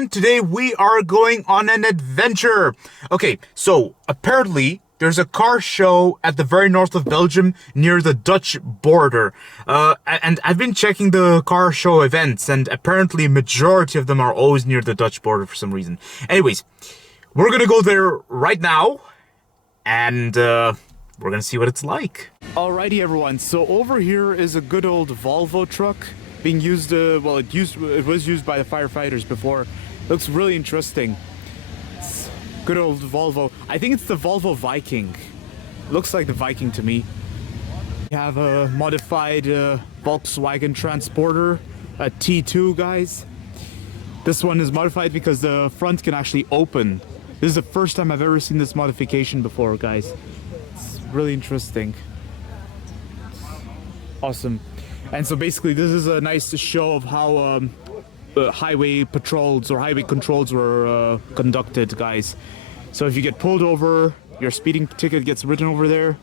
and today we are going on an adventure. Okay, so apparently there's a car show at the very north of Belgium near the Dutch border. And I've been checking the car show events, and apparently majority of them are always near the Dutch border for some reason. Anyways, we're gonna go there right now, and we're gonna see what it's like. Alrighty everyone, so over here is a good old Volvo truck being used, it was used by the firefighters before. Looks really interesting. It's good old Volvo. I think it's the Volvo Viking. Looks like the Viking to me. We have a modified Volkswagen Transporter, a T2, guys. This one is modified because the front can actually open. This is the first time I've ever seen this modification before, guys. It's really interesting. Awesome. And so basically this is a nice show of how highway patrols or highway controls were conducted, guys. So if you get pulled over, your speeding ticket gets written over there.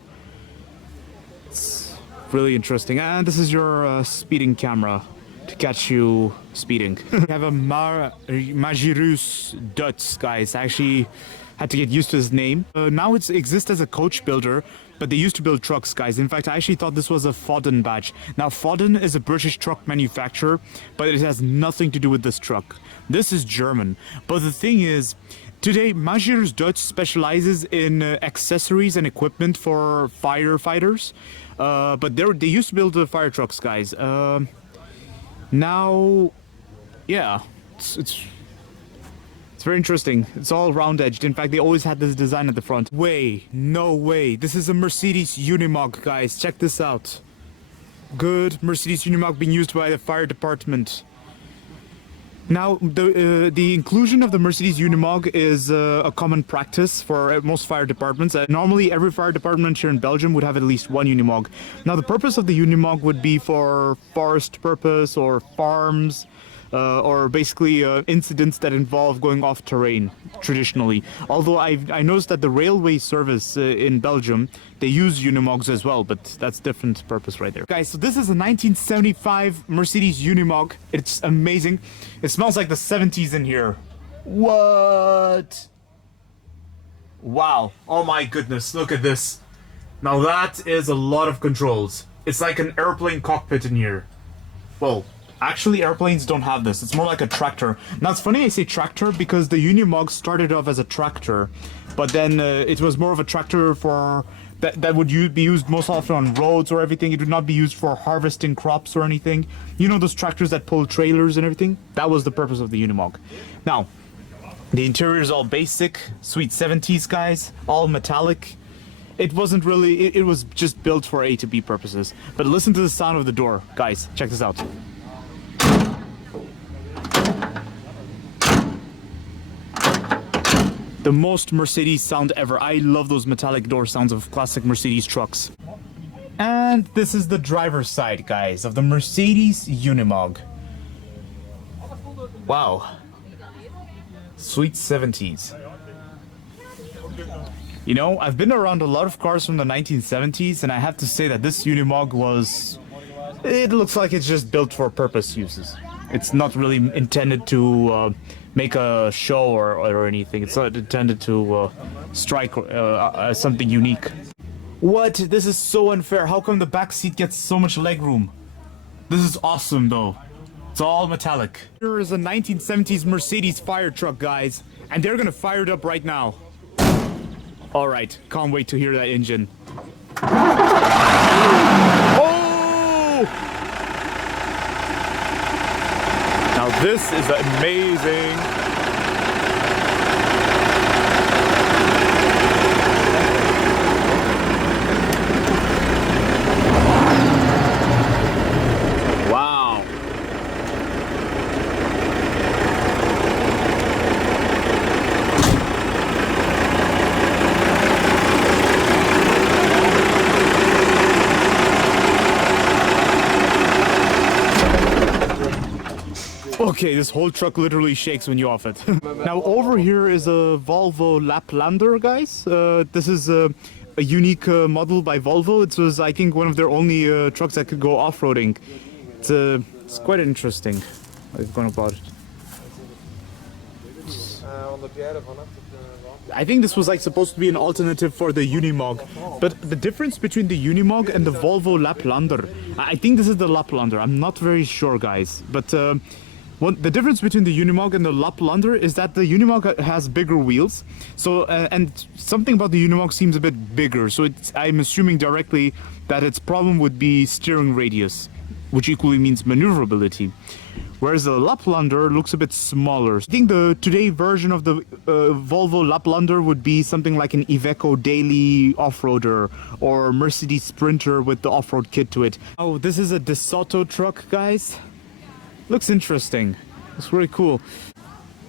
It's really interesting. And this is your speeding camera to catch you speeding. We have a Mercedes Dutch, guys. I actually had to get used to his name. Now it exists as a coach builder, but they used to build trucks, guys. In fact, I actually thought this was a Wandelen badge. Now, Wandelen is a British truck manufacturer, but it has nothing to do with this truck. This is German. But the thing is, today, Mercedes Dutch specializes in accessories and equipment for firefighters. But they used to build the fire trucks, guys. Now, yeah, it's very interesting. It's all round edged. In fact, they always had this design at the front. No way. This is a Mercedes Unimog, guys. Check this out. Good Mercedes Unimog being used by the fire department. Now, the inclusion of the Mercedes Unimog is a common practice for most fire departments. Normally, every fire department here in Belgium would have at least one Unimog. Now, the purpose of the Unimog would be for forest purpose or farms, or basically incidents that involve going off terrain traditionally. Although I noticed that the railway service in Belgium, they use Unimogs as well, but that's different purpose right there. Guys, so this is a 1975 Mercedes Unimog. It's amazing. It smells like the 70s in here. What? Wow. Oh my goodness, look at this. Now that is a lot of controls. It's like an airplane cockpit in here. Well, actually, airplanes don't have this. It's more like a tractor. Now, it's funny I say tractor because the Unimog started off as a tractor, but then it was more of a tractor for that would be used most often on roads or everything. It would not be used for harvesting crops or anything. You know those tractors that pull trailers and everything? That was the purpose of the Unimog. Now, the interior is all basic, sweet 70s, guys, all metallic. It wasn't really, it was just built for A to B purposes. But listen to the sound of the door, guys. Check this out. The most Mercedes sound ever. I love those metallic door sounds of classic Mercedes trucks. And this is the driver's side, guys, of the Mercedes Unimog. Wow. Sweet 70s. You know, I've been around a lot of cars from the 1970s, and I have to say that this Unimog was... It looks like it's just built for purpose uses. It's not really intended to make a show or anything. It's not intended to strike something unique. What? This is so unfair. How come the back seat gets so much legroom? This is awesome, though. It's all metallic. Here is a 1970s Mercedes fire truck, guys. And they're gonna fire it up right now. Alright, can't wait to hear that engine. Oh! Now this is amazing. Wow. Okay, this whole truck literally shakes when you off it. Now over here is a Volvo Laplander, guys. This is a unique model by Volvo. It was, I think, one of their only trucks that could go off-roading. It's quite interesting how they've gone about it. I think this was like supposed to be an alternative for the Unimog, but the difference between the Unimog and the Volvo Laplander, I think this is the Laplander, I'm not very sure guys, but the difference between the Unimog and the Laplander is that the Unimog has bigger wheels, so and something about the Unimog seems a bit bigger, so I'm assuming directly that its problem would be steering radius, which equally means maneuverability. Whereas the Laplander looks a bit smaller. I think the today version of the Volvo Laplander would be something like an Iveco Daily off-roader or Mercedes Sprinter with the off-road kit to it. Oh, this is a DeSoto truck, guys. Looks interesting. Looks really cool.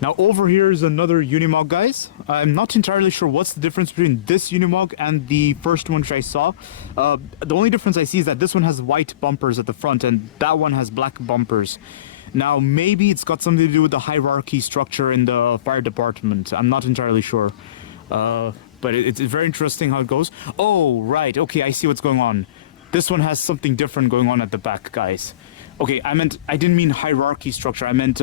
Now over here is another Unimog, guys. I'm not entirely sure what's the difference between this Unimog and the first one which I saw. The only difference I see is that this one has white bumpers at the front and that one has black bumpers. Now maybe it's got something to do with the hierarchy structure in the fire department. I'm not entirely sure. But it's very interesting how it goes. Oh, right. Okay, I see what's going on. This one has something different going on at the back, guys. Okay, I didn't mean hierarchy structure. I meant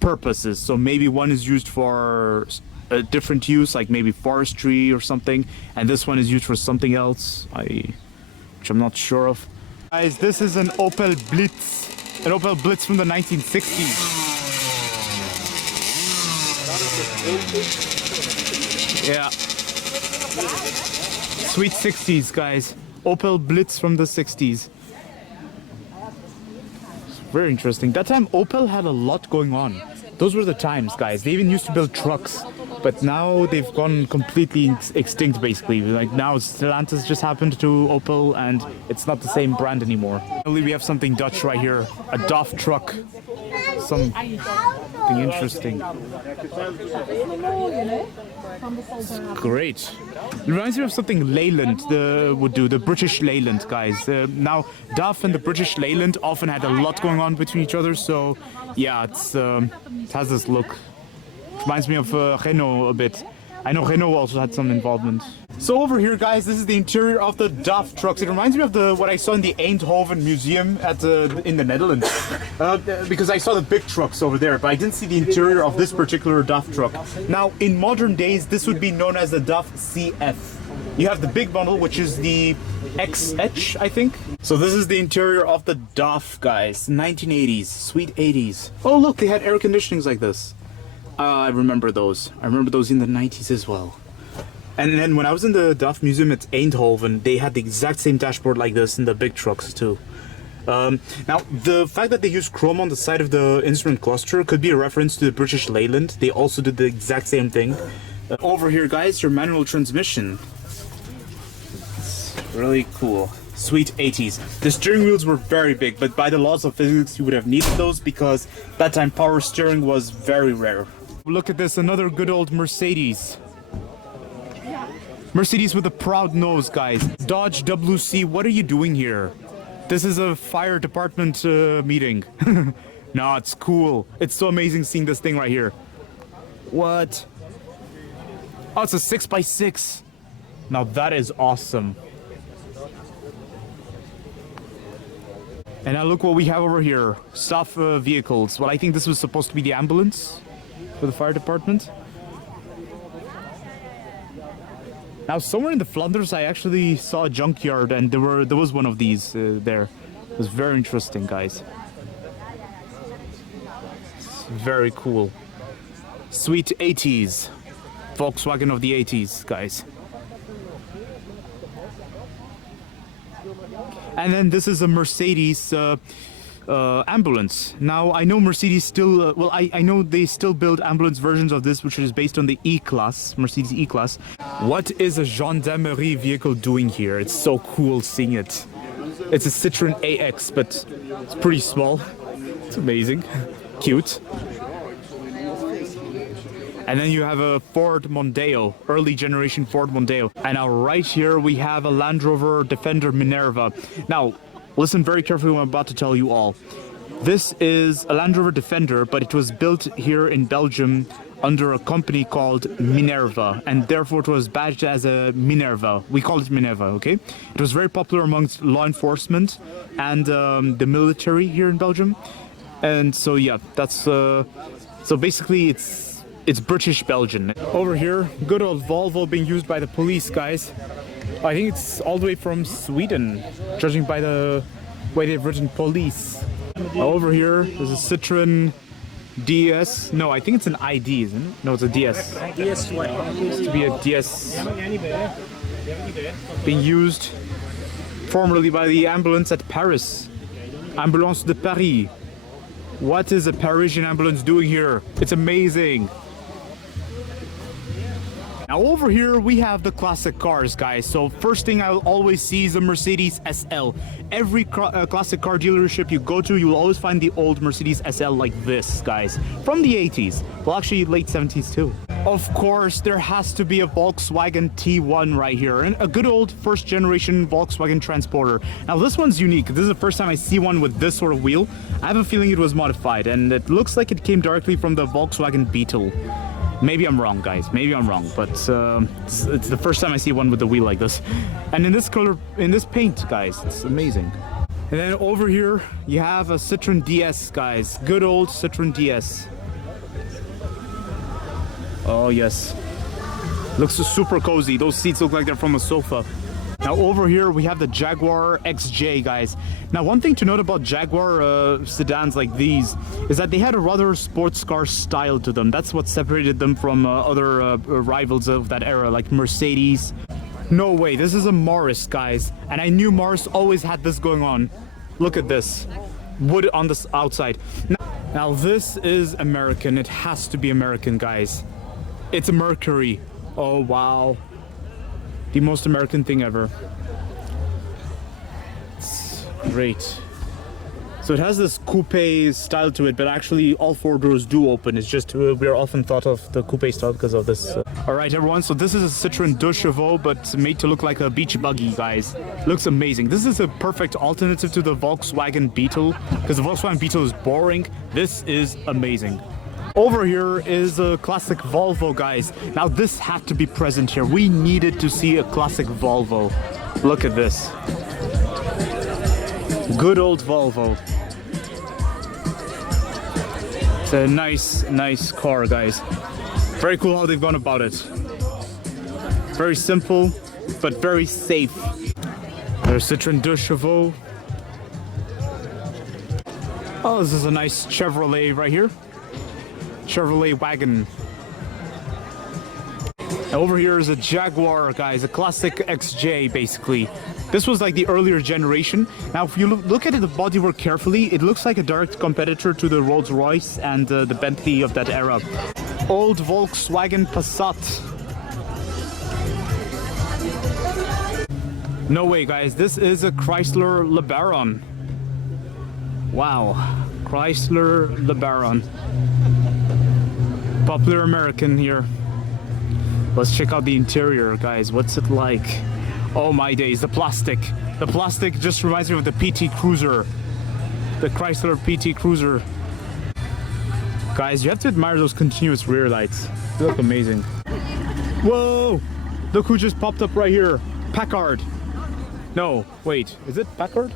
purposes. So maybe one is used for a different use, like maybe forestry or something, and this one is used for something else, which I'm not sure of. Guys, this is an Opel Blitz. An Opel Blitz from the 1960s. Yeah. Sweet 60s, guys. Opel Blitz from the 60s. Very interesting. That time Opel had a lot going on. Those were the times, guys. They even used to build trucks, but now they've gone completely extinct, basically. Like now Stellantis just happened to Opel and it's not the same brand anymore. Finally, we have something Dutch right here. A DAF truck. Something interesting. It's great. It reminds me of something Leyland would do, the British Leyland, guys. Now, DAF and the British Leyland often had a lot going on between each other, so yeah, it has this look. Reminds me of Renault a bit. I know Renault also had some involvement. So over here, guys, this is the interior of the DAF trucks. It reminds me of what I saw in the Eindhoven Museum in the Netherlands. Because I saw the big trucks over there, but I didn't see the interior of this particular DAF truck. Now, in modern days, this would be known as the DAF CF. You have the big bundle, which is the XH, I think. So this is the interior of the DAF, guys. 1980s, sweet 80s. Oh, look, they had air conditionings like this. I remember those. I remember those in the 90s as well. And then when I was in the DAF Museum at Eindhoven, they had the exact same dashboard like this in the big trucks too. Now, the fact that they use chrome on the side of the instrument cluster could be a reference to the British Leyland. They also did the exact same thing. Over here, guys, your manual transmission. It's really cool. Sweet 80s. The steering wheels were very big, but by the laws of physics, you would have needed those because that time power steering was very rare. Look at this, another good old Mercedes. Mercedes with a proud nose, guys. Dodge WC, what are you doing here? This is a fire department meeting. No, it's cool. It's so amazing seeing this thing right here. What? Oh, it's a 6x6. Now that is awesome. And now look what we have over here. Staff vehicles. Well, I think this was supposed to be the ambulance for the fire department. Now, somewhere in the Flanders, I actually saw a junkyard, and there was one of these there. It was very interesting, guys. It's very cool. Sweet 80s. Volkswagen of the 80s, guys. And then this is a Mercedes ambulance. Now, I know Mercedes still, well, I know they still build ambulance versions of this, which is based on the E-Class, Mercedes E-Class. What is a gendarmerie vehicle doing here? It's so cool seeing it. It's a Citroen AX, but it's pretty small. It's amazing. Cute. And then you have a Ford Mondeo, early generation Ford Mondeo. And now right here we have a Land Rover Defender Minerva. Now, listen very carefully what I'm about to tell you all. This is a Land Rover Defender, but it was built here in Belgium under a company called Minerva, and therefore it was badged as a Minerva. We call it Minerva, okay? It was very popular amongst law enforcement and the military here in Belgium. And so yeah, that's so basically it's It's British Belgian. Over here, good old Volvo being used by the police, guys. I think it's all the way from Sweden, judging by the way they've written police. Over here, there's a Citroen DS. No, I think it's an ID, isn't it? No, it's a DS. DS what? It's to be a DS being used formerly by the ambulance at Paris. Ambulance de Paris. What is a Parisian ambulance doing here? It's amazing. Now over here we have the classic cars, guys. So first thing I'll always see is a Mercedes SL. Every classic car dealership you go to, you will always find the old Mercedes SL like this, guys, from the 80s. Well, actually late 70s too. Of course, there has to be a Volkswagen T1 right here, and a good old first generation Volkswagen Transporter. Now this one's unique. This is the first time I see one with this sort of wheel. I have a feeling it was modified, and it looks like it came directly from the Volkswagen Beetle. Maybe I'm wrong, guys. Maybe I'm wrong, but it's the first time I see one with a wheel like this. And in this color, in this paint, guys, it's amazing. And then over here, you have a Citroen DS, guys. Good old Citroen DS. Oh, yes. Looks super cozy. Those seats look like they're from a sofa. Now over here we have the Jaguar XJ, guys. Now one thing to note about Jaguar sedans like these is that they had a rather sports car style to them. That's what separated them from other rivals of that era, like Mercedes. No way, this is a Morris, guys. And I knew Morris always had this going on. Look at this. Wood on the outside. Now this is American. It has to be American, guys. It's a Mercury. Oh, wow. The most American thing ever. It's great. So it has this coupe style to it, but actually all four doors do open. It's just we're often thought of the coupe style because of this. All right, everyone. So this is a Citroen deux chevaux, but made to look like a beach buggy, guys. Looks amazing. This is a perfect alternative to the Volkswagen Beetle, because the Volkswagen Beetle is boring. This is amazing. Over here is a classic Volvo, guys. Now this had to be present here. We needed to see a classic Volvo. Look at this. Good old Volvo. It's a nice car, guys. Very cool how they've gone about it. Very simple, but very safe. There's Citroen deux chevaux. Oh, this is a nice Chevrolet right here. Chevrolet wagon. Over here is a Jaguar, guys, a classic XJ basically. This was like the earlier generation. Now if you look at the bodywork carefully, it looks like a direct competitor to the Rolls-Royce and the Bentley of that era. Old Volkswagen Passat. No way, guys, this is a Chrysler LeBaron. Wow, Chrysler LeBaron. Popular American here. Let's check out the interior, guys. What's it like? Oh my days, the plastic. The plastic just reminds me of the PT Cruiser. The Chrysler PT Cruiser. Guys, you have to admire those continuous rear lights. They look amazing. Whoa! Look who just popped up right here. Packard. No, wait, is it Packard?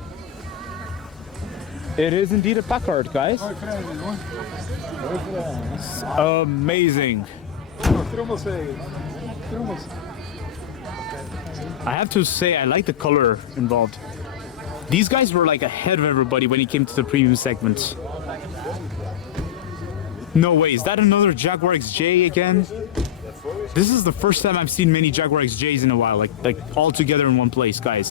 It is indeed a Packard, guys. Amazing. I have to say, I like the color involved. These guys were like ahead of everybody when it came to the premium segment. No way, is that another Jaguar XJ again? This is the first time I've seen many Jaguar XJs in a while, like all together in one place, guys.